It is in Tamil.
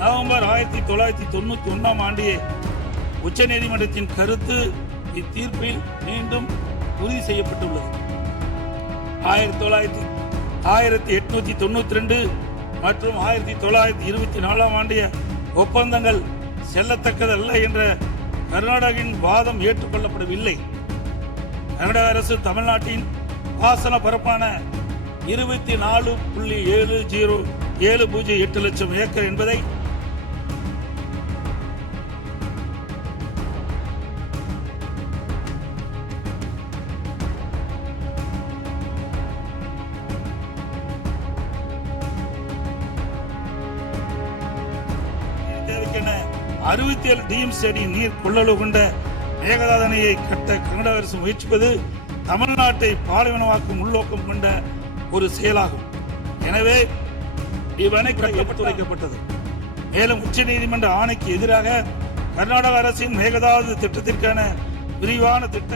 நவம்பர் 1991 ஆண்டிய உச்ச நீதிமன்றத்தின் கருத்து இத்தீர்ப்பில் மீண்டும் உறுதி செய்யப்பட்டுள்ளது. 1892 மற்றும் 1924 ஆண்டிய ஒப்பந்தங்கள் செல்லத்தக்கதல்ல என்ற கர்நாடகின் வாதம் ஏற்றுக்கொள்ளப்படவில்லை. கர்நாடக அரசு தமிழ்நாட்டின் பாசன பரப்பான 24.708 லட்சம் ஏக்கர் என்பதை தேவைக்கென 67 டிஎம்சி அடி நீர் கொள்ளளவு கொண்ட மேகதாது அணையை கட்ட கர்நாடக அரசு முயற்சிப்பது தமிழ்நாட்டை பாலைவனமாக்கும் உள்நோக்கம் கொண்ட ஒரு செயலாகும். எனவே இவ்வணை எடுத்துரைக்கப்பட்டது. மேலும் உச்ச நீதிமன்ற ஆணைக்கு எதிராக கர்நாடக அரசின் மேகதாது திட்டத்திற்கான விரிவான திட்ட